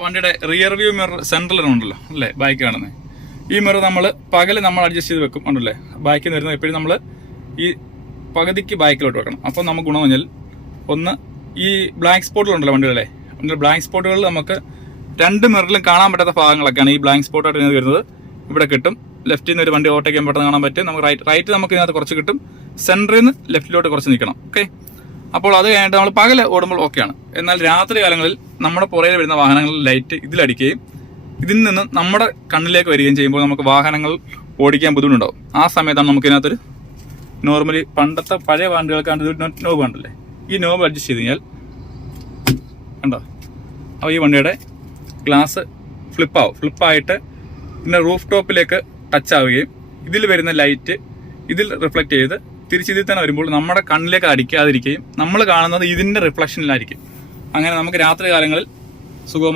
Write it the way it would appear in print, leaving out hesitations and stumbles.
വണ്ടിയുടെ rear view mirror central ഉണ്ടല്ലോ അല്ലേ, ബാക്ക് കാണുന്നത്. ഈ മിറർ നമ്മൾ പകല് നമ്മൾ അഡ്ജസ്റ്റ് ചെയ്ത് വെക്കും ഉണ്ടല്ലേ. ബാക്കിൽ നിന്ന് വരുന്നത് എപ്പോഴും നമ്മൾ ഈ പകുതിക്ക് ബാക്കിലോട്ട് വെക്കണം. അപ്പോൾ നമുക്ക് ഗുണം പറഞ്ഞാൽ ഒന്ന് ഈ ബ്ലാക്ക് സ്പോട്ടുകളുണ്ടല്ലോ വണ്ടികളെ, ബ്ലാക്ക് സ്പോട്ടുകളിൽ നമുക്ക് രണ്ട് മിററിലും കാണാൻ പറ്റാത്ത ഭാഗങ്ങളൊക്കെയാണ് ഈ ബ്ലാക്ക് സ്പോട്ടായിട്ട് വരുന്നത്. ഇവിടെ കിട്ടും. ലെഫ്റ്റിൽ നിന്ന് ഒരു വണ്ടി ഓവർടേക്ക് ചെയ്യാൻ പെട്ടെന്ന് കാണാൻ പറ്റും. നമുക്ക് റൈറ്റ് നമുക്ക് ഇതിനകത്ത് കുറച്ച് കിട്ടും. സെൻറ്ററിൽ നിന്ന് ലെഫ്റ്റിലോട്ട് കുറച്ച് നിൽക്കണം. ഓക്കെ, അപ്പോൾ അത് കഴിഞ്ഞിട്ട് നമ്മൾ പകല് ഓടുമ്പോൾ ഓക്കെയാണ്. എന്നാൽ രാത്രി കാലങ്ങളിൽ നമ്മുടെ പുറകിൽ വരുന്ന വാഹനങ്ങളിൽ ലൈറ്റ് ഇതിലടിക്കുകയും ഇതിൽ നിന്ന് നമ്മുടെ കണ്ണിലേക്ക് വരികയും ചെയ്യുമ്പോൾ നമുക്ക് വാഹനങ്ങൾ ഓടിക്കാൻ ബുദ്ധിമുട്ടുണ്ടാവും. ആ സമയത്താണ് നമുക്ക് ഇതിനകത്തൊരു നോർമലി പണ്ടത്തെ പഴയ വണ്ടികൾക്കാണ് നോബ് കണ്ടല്ലേ, ഈ നോബ് അഡ്ജസ്റ്റ് ചെയ്ത് കഴിഞ്ഞാൽ കണ്ടോ, അപ്പോൾ ഈ വണ്ടിയുടെ ഗ്ലാസ് ഫ്ലിപ്പായിട്ട് പിന്നെ റൂഫ് ടോപ്പിലേക്ക് ടച്ച് ആവുകയും ഇതിൽ വരുന്ന ലൈറ്റ് ഇതിൽ റിഫ്ലക്റ്റ് ചെയ്ത് തിരിച്ചിതിൽ തന്നെ വരുമ്പോൾ നമ്മുടെ കണ്ണിലേക്ക് അടിക്കാതിരിക്കുകയും നമ്മൾ കാണുന്നത് ഇതിൻ്റെ റിഫ്ലക്ഷനിലായിരിക്കും. അങ്ങനെ നമുക്ക് രാത്രി കാലങ്ങളിൽ സുഖം